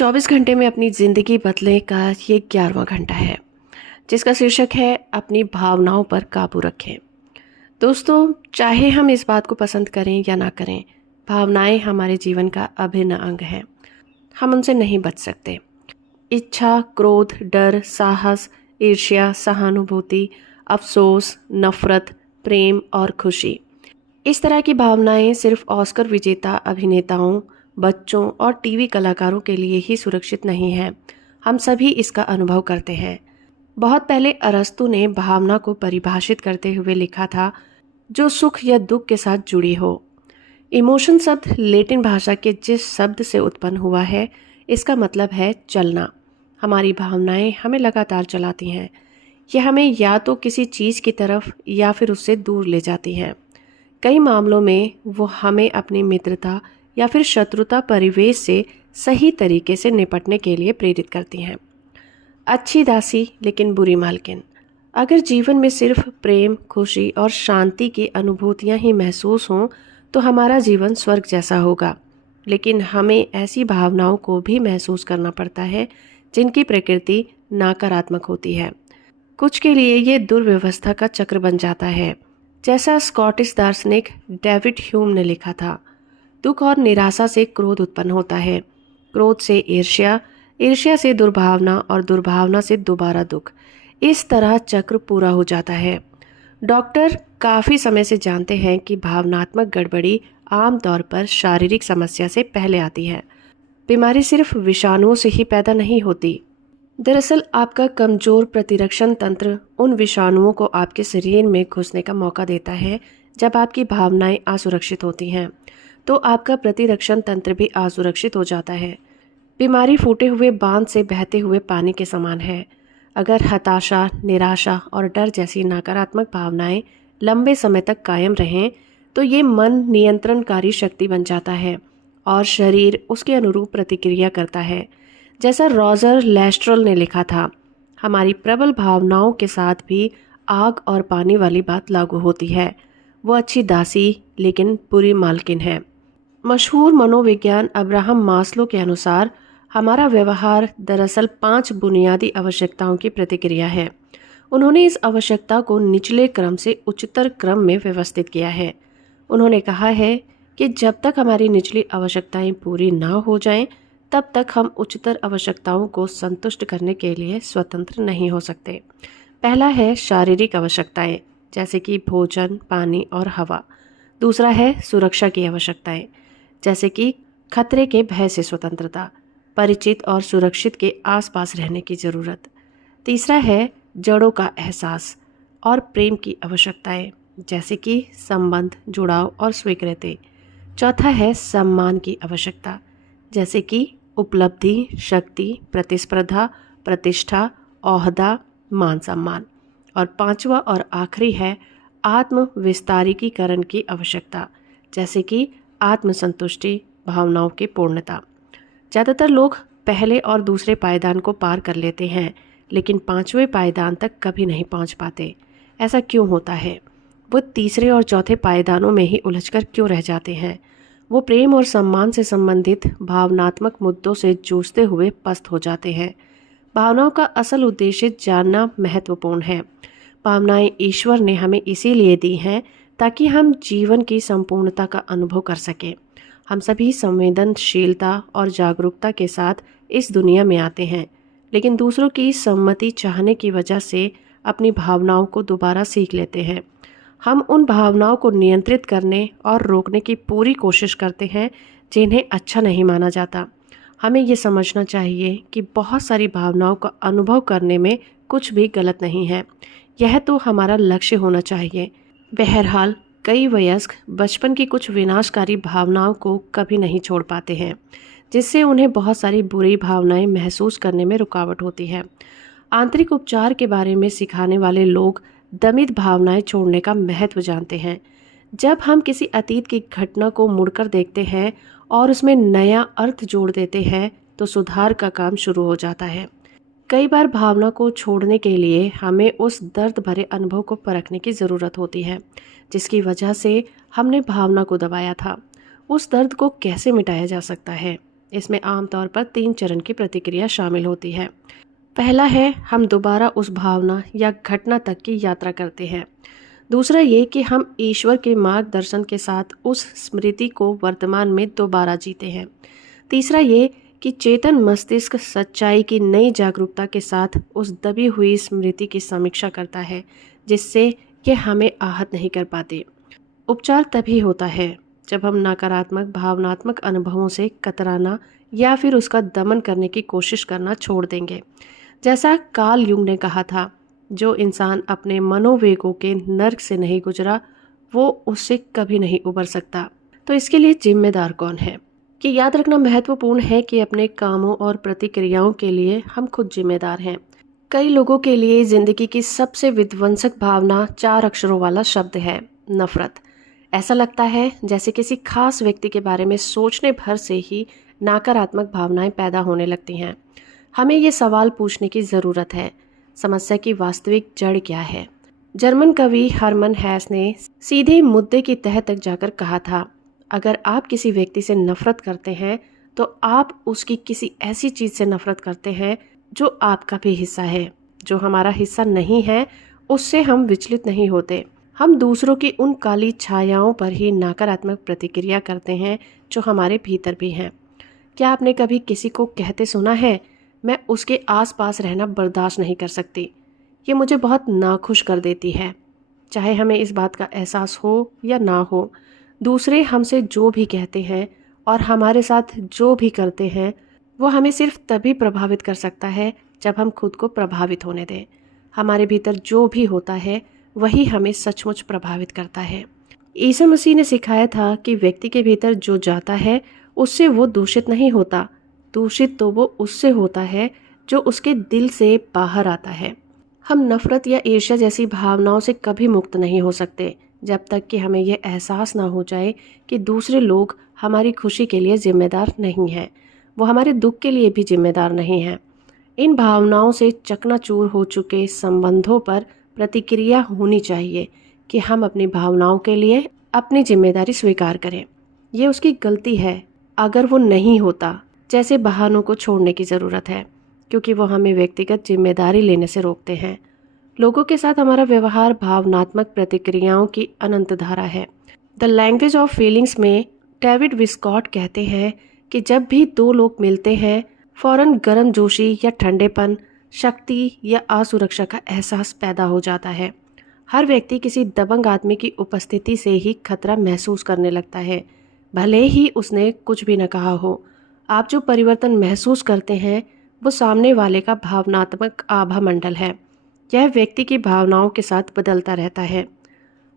24 घंटे में अपनी ज़िंदगी बदलने का ये 11वां घंटा है, जिसका शीर्षक है अपनी भावनाओं पर काबू रखें। दोस्तों, चाहे हम इस बात को पसंद करें या ना करें, भावनाएं हमारे जीवन का अभिन्न अंग है। हम उनसे नहीं बच सकते। इच्छा, क्रोध, डर, साहस, ईर्ष्या, सहानुभूति, अफसोस, नफरत, प्रेम और खुशी, इस तरह की भावनाएं सिर्फ ऑस्कर विजेता अभिनेताओं, बच्चों और टीवी कलाकारों के लिए ही सुरक्षित नहीं है। हम सभी इसका अनुभव करते हैं। बहुत पहले अरस्तु ने भावना को परिभाषित करते हुए लिखा था, जो सुख या दुख के साथ जुड़ी हो। इमोशन शब्द लैटिन भाषा के जिस शब्द से उत्पन्न हुआ है, इसका मतलब है चलना। हमारी भावनाएं हमें लगातार चलाती हैं। यह हमें या तो किसी चीज़ की तरफ या फिर उससे दूर ले जाती हैं। कई मामलों में वो हमें अपनी मित्रता या फिर शत्रुता परिवेश से सही तरीके से निपटने के लिए प्रेरित करती हैं। अच्छी दासी लेकिन बुरी मालकिन। अगर जीवन में सिर्फ प्रेम, खुशी और शांति की अनुभूतियां ही महसूस हों तो हमारा जीवन स्वर्ग जैसा होगा। लेकिन हमें ऐसी भावनाओं को भी महसूस करना पड़ता है जिनकी प्रकृति नकारात्मक होती है। कुछ के लिए ये दुर्व्यवस्था का चक्र बन जाता है। जैसा स्कॉटिश दार्शनिक डेविड ह्यूम ने लिखा था, दुख और निराशा से क्रोध उत्पन्न होता है, क्रोध से ईर्ष्या, ईर्ष्या से दुर्भावना और दुर्भावना से दोबारा दुख। इस तरह चक्र पूरा हो जाता है। डॉक्टर काफ़ी समय से जानते हैं कि भावनात्मक गड़बड़ी आमतौर पर शारीरिक समस्या से पहले आती है। बीमारी सिर्फ विषाणुओं से ही पैदा नहीं होती। दरअसल आपका कमजोर प्रतिरक्षण तंत्र उन विषाणुओं को आपके शरीर में घुसने का मौका देता है। जब आपकी भावनाएं असुरक्षित होती हैं तो आपका प्रतिरक्षण तंत्र भी असुरक्षित हो जाता है। बीमारी फूटे हुए बांध से बहते हुए पानी के समान है। अगर हताशा, निराशा और डर जैसी नकारात्मक भावनाएं लंबे समय तक कायम रहें तो ये मन नियंत्रणकारी शक्ति बन जाता है और शरीर उसके अनुरूप प्रतिक्रिया करता है। जैसा रॉजर लेस्ट्रल ने लिखा था, हमारी प्रबल भावनाओं के साथ भी आग और पानी वाली बात लागू होती है। वो अच्छी दासी लेकिन बुरी मालकिन है। मशहूर मनोविज्ञान अब्राहम मास्लो के अनुसार हमारा व्यवहार दरअसल 5 बुनियादी आवश्यकताओं की प्रतिक्रिया है। उन्होंने इस आवश्यकता को निचले क्रम से उच्चतर क्रम में व्यवस्थित किया है। उन्होंने कहा है कि जब तक हमारी निचली आवश्यकताएं पूरी ना हो जाएं, तब तक हम उच्चतर आवश्यकताओं को संतुष्ट करने के लिए स्वतंत्र नहीं हो सकते। पहला है शारीरिक आवश्यकताएं, जैसे कि भोजन, पानी और हवा। दूसरा है सुरक्षा की आवश्यकताएं, जैसे कि खतरे के भय से स्वतंत्रता, परिचित और सुरक्षित के आसपास रहने की ज़रूरत। तीसरा है जड़ों का एहसास और प्रेम की आवश्यकताएं, जैसे कि संबंध, जुड़ाव और स्वीकृति। चौथा है सम्मान की आवश्यकता, जैसे कि उपलब्धि, शक्ति, प्रतिस्पर्धा, प्रतिष्ठा, ओहदा, मान सम्मान। और पांचवा और आखिरी है आत्म विस्तारीकरण की आवश्यकता, जैसे कि आत्मसंतुष्टि, भावनाओं की पूर्णता। ज़्यादातर लोग पहले और दूसरे पायदान को पार कर लेते हैं, लेकिन 5वें पायदान तक कभी नहीं पहुंच पाते। ऐसा क्यों होता है? वो तीसरे और चौथे पायदानों में ही उलझकर क्यों रह जाते हैं? वो प्रेम और सम्मान से संबंधित भावनात्मक मुद्दों से जूझते हुए पस्त हो जाते हैं। भावनाओं का असल उद्देश्य जानना महत्वपूर्ण है। भावनाएं ईश्वर ने हमें इसीलिए दी हैं ताकि हम जीवन की संपूर्णता का अनुभव कर सकें। हम सभी संवेदनशीलता और जागरूकता के साथ इस दुनिया में आते हैं, लेकिन दूसरों की सम्मति चाहने की वजह से अपनी भावनाओं को दोबारा सीख लेते हैं। हम उन भावनाओं को नियंत्रित करने और रोकने की पूरी कोशिश करते हैं जिन्हें अच्छा नहीं माना जाता। हमें ये समझना चाहिए कि बहुत सारी भावनाओं का अनुभव करने में कुछ भी गलत नहीं है। यह तो हमारा लक्ष्य होना चाहिए। बहरहाल कई वयस्क बचपन की कुछ विनाशकारी भावनाओं को कभी नहीं छोड़ पाते हैं, जिससे उन्हें बहुत सारी बुरी भावनाएं महसूस करने में रुकावट होती है। आंतरिक उपचार के बारे में सिखाने वाले लोग दमित भावनाएं छोड़ने का महत्व जानते हैं। जब हम किसी अतीत की घटना को मुड़कर देखते हैं और उसमें नया अर्थ जोड़ देते हैं तो सुधार का काम शुरू हो जाता है। कई बार भावना को छोड़ने के लिए हमें उस दर्द भरे अनुभव को परखने की ज़रूरत होती है जिसकी वजह से हमने भावना को दबाया था। उस दर्द को कैसे मिटाया जा सकता है? इसमें आमतौर पर 3 चरण की प्रतिक्रिया शामिल होती है। पहला है, हम दोबारा उस भावना या घटना तक की यात्रा करते हैं। दूसरा ये कि हम ईश्वर के मार्गदर्शन के साथ उस स्मृति को वर्तमान में दोबारा जीते हैं। तीसरा ये कि चेतन मस्तिष्क सच्चाई की नई जागरूकता के साथ उस दबी हुई स्मृति की समीक्षा करता है, जिससे ये हमें आहत नहीं कर पाते। उपचार तभी होता है जब हम नकारात्मक भावनात्मक अनुभवों से कतराना या फिर उसका दमन करने की कोशिश करना छोड़ देंगे। जैसा कार्ल युंग ने कहा था, जो इंसान अपने मनोवेगों के नर्क से नहीं गुजरा, वो उससे कभी नहीं उबर सकता। तो इसके लिए जिम्मेदार कौन है? कि याद रखना महत्वपूर्ण है कि अपने कामों और प्रतिक्रियाओं के लिए हम खुद जिम्मेदार हैं। कई लोगों के लिए जिंदगी की सबसे विध्वंसक भावना 4 अक्षरों वाला शब्द है, नफरत। ऐसा लगता है जैसे किसी खास व्यक्ति के बारे में सोचने भर से ही नकारात्मक भावनाएं पैदा होने लगती हैं। हमें ये सवाल पूछने की ज़रूरत है, समस्या की वास्तविक जड़ क्या है? जर्मन कवि हरमन हेस ने सीधे मुद्दे की तह तक जाकर कहा था, अगर आप किसी व्यक्ति से नफरत करते हैं तो आप उसकी किसी ऐसी चीज़ से नफरत करते हैं जो आपका भी हिस्सा है। जो हमारा हिस्सा नहीं है उससे हम विचलित नहीं होते। हम दूसरों की उन काली छायाओं पर ही नकारात्मक प्रतिक्रिया करते हैं जो हमारे भीतर भी हैं। क्या आपने कभी किसी को कहते सुना है, मैं उसके आसपास रहना बर्दाश्त नहीं कर सकती, ये मुझे बहुत नाखुश कर देती है? चाहे हमें इस बात का एहसास हो या ना हो, दूसरे हमसे जो भी कहते हैं और हमारे साथ जो भी करते हैं वो हमें सिर्फ तभी प्रभावित कर सकता है जब हम खुद को प्रभावित होने दें। हमारे भीतर जो भी होता है वही हमें सचमुच प्रभावित करता है। ईसा मसीह ने सिखाया था कि व्यक्ति के भीतर जो जाता है उससे वो दूषित नहीं होता, दूषित तो वो उससे होता है जो उसके दिल से बाहर आता है। हम नफरत या ईर्ष्या जैसी भावनाओं से कभी मुक्त नहीं हो सकते जब तक कि हमें यह एहसास ना हो जाए कि दूसरे लोग हमारी खुशी के लिए जिम्मेदार नहीं हैं, वो हमारे दुख के लिए भी जिम्मेदार नहीं हैं। इन भावनाओं से चकनाचूर हो चुके संबंधों पर प्रतिक्रिया होनी चाहिए कि हम अपनी भावनाओं के लिए अपनी जिम्मेदारी स्वीकार करें। ये उसकी गलती है अगर वो नहीं होता। जैसे बहानों को छोड़ने की ज़रूरत है, क्योंकि वो हमें व्यक्तिगत जिम्मेदारी लेने से रोकते हैं। लोगों के साथ हमारा व्यवहार भावनात्मक प्रतिक्रियाओं की अनंत धारा है। द लैंग्वेज ऑफ फीलिंग्स में डेविड विस्कॉट कहते हैं कि जब भी 2 लोग मिलते हैं, फौरन गर्मजोशी या ठंडेपन, शक्ति या असुरक्षा का एहसास पैदा हो जाता है। हर व्यक्ति किसी दबंग आदमी की उपस्थिति से ही खतरा महसूस करने लगता है, भले ही उसने कुछ भी न कहा हो। आप जो परिवर्तन महसूस करते हैं वो सामने वाले का भावनात्मक आभा मंडल है। यह व्यक्ति की भावनाओं के साथ बदलता रहता है।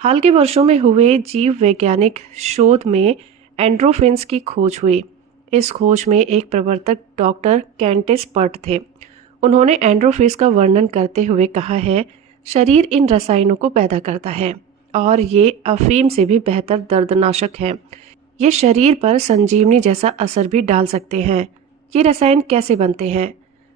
हाल के वर्षों में हुए जीव वैज्ञानिक शोध में एंड्रोफिन्स की खोज हुई। इस खोज में एक प्रवर्तक डॉक्टर कैंटिस पर्ट थे। उन्होंने एंड्रोफिन्स का वर्णन करते हुए कहा है, शरीर इन रसायनों को पैदा करता है और ये अफीम से भी बेहतर दर्दनाशक है। ये शरीर पर संजीवनी जैसा असर भी डाल सकते हैं। ये रसायन कैसे बनते हैं?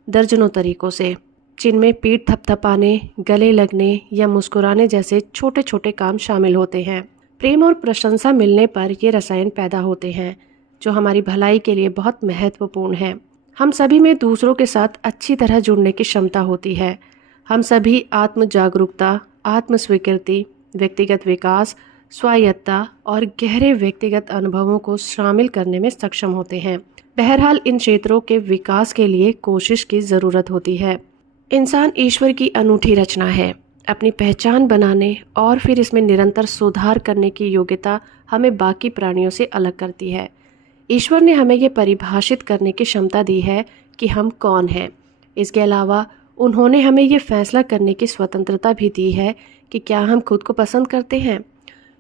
दर्जनों तरीकों से, जिनमें पीठ थपथपाने, गले लगने या मुस्कुराने जैसे छोटे छोटे काम शामिल होते हैं। प्रेम और प्रशंसा मिलने पर ये रसायन पैदा होते हैं जो हमारी भलाई के लिए बहुत महत्वपूर्ण है। हम सभी में दूसरों के साथ अच्छी तरह जुड़ने की क्षमता होती है। हम सभी आत्म जागरूकता, आत्म स्वीकृति, व्यक्तिगत विकास, स्वायत्ता और गहरे व्यक्तिगत अनुभवों को शामिल करने में सक्षम होते हैं। बहरहाल इन क्षेत्रों के विकास के लिए कोशिश की ज़रूरत होती है। इंसान ईश्वर की अनूठी रचना है। अपनी पहचान बनाने और फिर इसमें निरंतर सुधार करने की योग्यता हमें बाकी प्राणियों से अलग करती है। ईश्वर ने हमें ये परिभाषित करने की क्षमता दी है कि हम कौन हैं। इसके अलावा उन्होंने हमें ये फैसला करने की स्वतंत्रता भी दी है कि क्या हम खुद को पसंद करते हैं।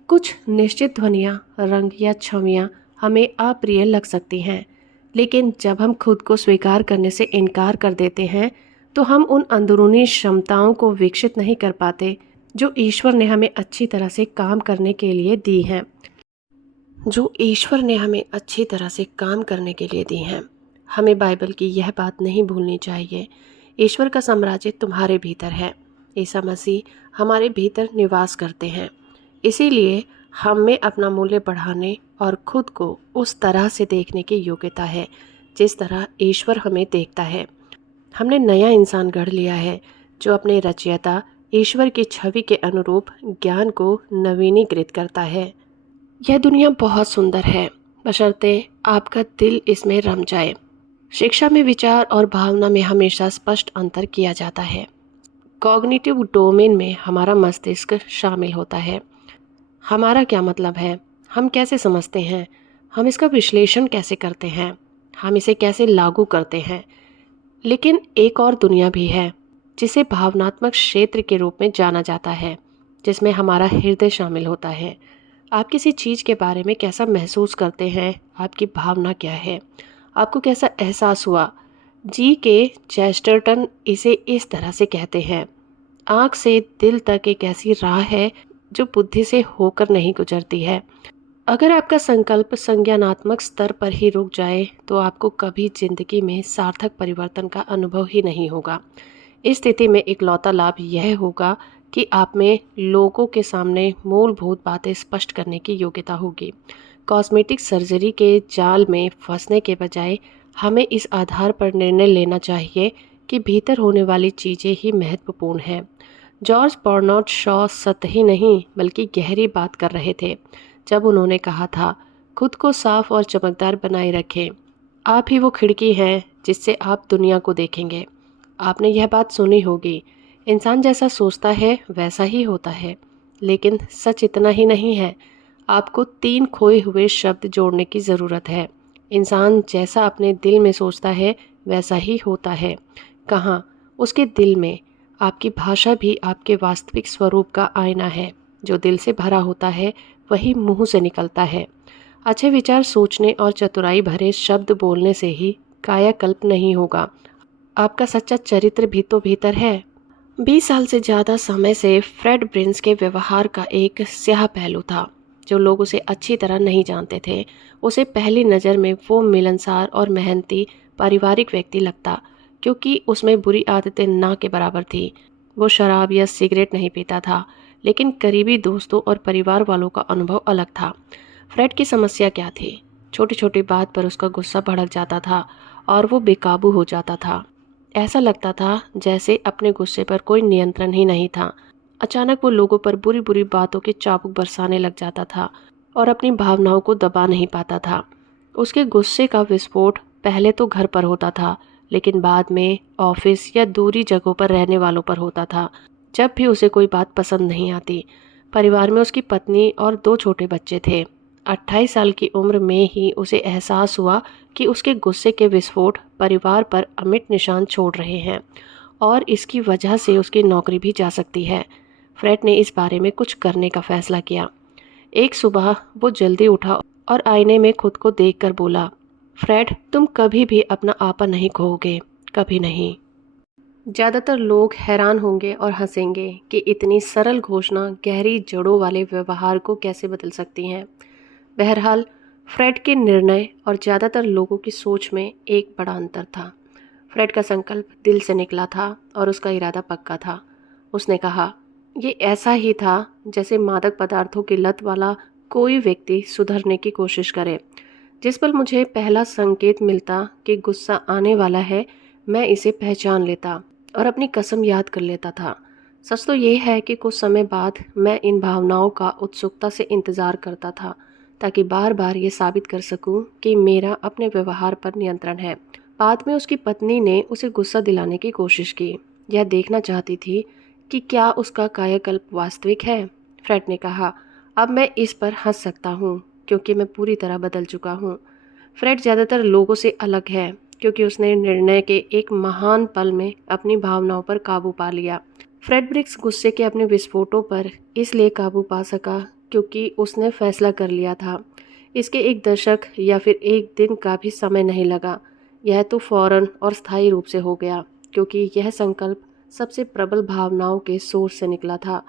कुछ निश्चित ध्वनियाँ, रंग या छवियाँ हमें अप्रिय लग सकती हैं, लेकिन जब हम खुद को स्वीकार करने से इनकार कर देते हैं तो हम उन अंदरूनी क्षमताओं को विकसित नहीं कर पाते जो ईश्वर ने हमें अच्छी तरह से काम करने के लिए दी हैं। हमें बाइबल की यह बात नहीं भूलनी चाहिए, ईश्वर का साम्राज्य तुम्हारे भीतर है। ईसा मसीह हमारे भीतर निवास करते हैं। इसीलिए हम में अपना मूल्य बढ़ाने और खुद को उस तरह से देखने की योग्यता है जिस तरह ईश्वर हमें देखता है। हमने नया इंसान गढ़ लिया है जो अपने रचयिता ईश्वर की छवि के अनुरूप ज्ञान को नवीनीकृत करता है। यह दुनिया बहुत सुंदर है, बशर्ते आपका दिल इसमें रम जाए। शिक्षा में विचार और भावना में हमेशा स्पष्ट अंतर किया जाता है। कॉग्निटिव डोमेन में हमारा मस्तिष्क शामिल होता है। हमारा क्या मतलब है, हम कैसे समझते हैं, हम इसका विश्लेषण कैसे करते हैं, हम इसे कैसे लागू करते हैं। लेकिन एक और दुनिया भी है जिसे भावनात्मक क्षेत्र के रूप में जाना जाता है, जिसमें हमारा हृदय शामिल होता है। आप किसी चीज़ के बारे में कैसा महसूस करते हैं, आपकी भावना क्या है, आपको कैसा एहसास हुआ। जी के चेस्टरटन इसे इस तरह से कहते हैं, आँख से दिल तक एक ऐसी राह है जो बुद्धि से होकर नहीं गुजरती है। अगर आपका संकल्प संज्ञानात्मक स्तर पर ही रुक जाए तो आपको कभी जिंदगी में सार्थक परिवर्तन का अनुभव ही नहीं होगा। इस स्थिति में इकलौता लाभ यह होगा कि आप में लोगों के सामने मूलभूत बातें स्पष्ट करने की योग्यता होगी। कॉस्मेटिक सर्जरी के जाल में फंसने के बजाय हमें इस आधार पर निर्णय लेना चाहिए कि भीतर होने वाली चीज़ें ही महत्वपूर्ण हैं। जॉर्ज बर्नार्ड शॉ सतही नहीं बल्कि गहरी बात कर रहे थे जब उन्होंने कहा था, खुद को साफ और चमकदार बनाए रखें। आप ही वो खिड़की है जिससे आप दुनिया को देखेंगे। आपने यह बात सुनी होगी, इंसान जैसा सोचता है वैसा ही होता है। लेकिन सच इतना ही नहीं है, आपको 3 खोए हुए शब्द जोड़ने की ज़रूरत है। इंसान जैसा अपने दिल में सोचता है वैसा ही होता है। कहाँ? उसके दिल में। आपकी भाषा भी आपके वास्तविक स्वरूप का आईना है। जो दिल से भरा होता है वही मुंह से निकलता है। अच्छे विचार सोचने और चतुराई भरे शब्द बोलने से ही कायाकल्प नहीं होगा, आपका सच्चा चरित्र भी तो भीतर है। 20 साल से ज़्यादा समय से फ्रेड ब्रिन्स के व्यवहार का एक स्याह पहलू था। जो लोग उसे अच्छी तरह नहीं जानते थे, उसे पहली नज़र में वो मिलनसार और मेहनती पारिवारिक व्यक्ति लगता, क्योंकि उसमें बुरी आदतें ना के बराबर थी। वो शराब या सिगरेट नहीं पीता था, लेकिन करीबी दोस्तों और परिवार वालों का अनुभव अलग था। फ्रेड की समस्या क्या थी? छोटी छोटी बात पर उसका गुस्सा भड़क जाता था और वो बेकाबू हो जाता था। ऐसा लगता था जैसे अपने गुस्से पर कोई नियंत्रण ही नहीं था। अचानक वो लोगों पर बुरी बुरी बातों के चाबुक बरसाने लग जाता था और अपनी भावनाओं को दबा नहीं पाता था। उसके गुस्से का विस्फोट पहले तो घर पर होता था, लेकिन बाद में ऑफिस या दूरी जगहों पर रहने वालों पर होता था। जब भी उसे कोई बात पसंद नहीं आती। परिवार में उसकी पत्नी और 2 छोटे बच्चे थे। 28 साल की उम्र में ही उसे एहसास हुआ कि उसके गुस्से के विस्फोट परिवार पर अमिट निशान छोड़ रहे हैं और इसकी वजह से उसकी नौकरी भी जा सकती है। फ्रेड ने इस बारे में कुछ करने का फैसला किया। एक सुबह वो जल्दी उठा और आईने में खुद को देखकर बोला, फ्रेड, तुम कभी भी अपना आपा नहीं खोओगे, कभी नहीं। ज़्यादातर लोग हैरान होंगे और हंसेंगे कि इतनी सरल घोषणा गहरी जड़ों वाले व्यवहार को कैसे बदल सकती हैं। बहरहाल, फ्रेड के निर्णय और ज़्यादातर लोगों की सोच में एक बड़ा अंतर था। फ्रेड का संकल्प दिल से निकला था और उसका इरादा पक्का था। उसने कहा, ये ऐसा ही था जैसे मादक पदार्थों की लत वाला कोई व्यक्ति सुधरने की कोशिश करे। जिस पल मुझे पहला संकेत मिलता कि गुस्सा आने वाला है, मैं इसे पहचान लेता और अपनी कसम याद कर लेता था। सच तो ये है कि कुछ समय बाद मैं इन भावनाओं का उत्सुकता से इंतज़ार करता था, ताकि बार बार ये साबित कर सकूं कि मेरा अपने व्यवहार पर नियंत्रण है। बाद में उसकी पत्नी ने उसे गुस्सा दिलाने की कोशिश की। यह देखना चाहती थी कि क्या उसका कायाकल्प वास्तविक है। फ्रेड ने कहा, अब मैं इस पर हंस सकता हूँ क्योंकि मैं पूरी तरह बदल चुका हूँ। फ्रेड ज़्यादातर लोगों से अलग है क्योंकि उसने निर्णय के एक महान पल में अपनी भावनाओं पर काबू पा लिया। फ्रेड ब्रिक्स गुस्से के अपने विस्फोटों पर इसलिए काबू पा सका क्योंकि उसने फैसला कर लिया था। इसके 1 दशक या फिर 1 दिन का भी समय नहीं लगा। यह तो फौरन और स्थायी रूप से हो गया क्योंकि यह संकल्प सबसे प्रबल भावनाओं के सोर्स से निकला था।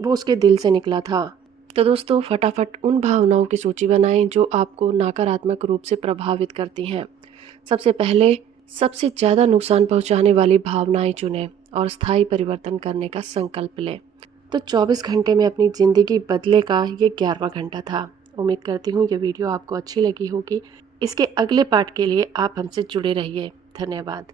वो उसके दिल से निकला था। तो दोस्तों, फटाफट उन भावनाओं की सूची बनाएं जो आपको नकारात्मक रूप से प्रभावित करती हैं। सबसे पहले सबसे ज़्यादा नुकसान पहुंचाने वाली भावनाएं चुनें और स्थायी परिवर्तन करने का संकल्प लें। तो 24 घंटे में अपनी ज़िंदगी बदले का ये 11वां घंटा था। उम्मीद करती हूँ ये वीडियो आपको अच्छी लगी होगी। इसके अगले पार्ट के लिए आप हमसे जुड़े रहिए। धन्यवाद।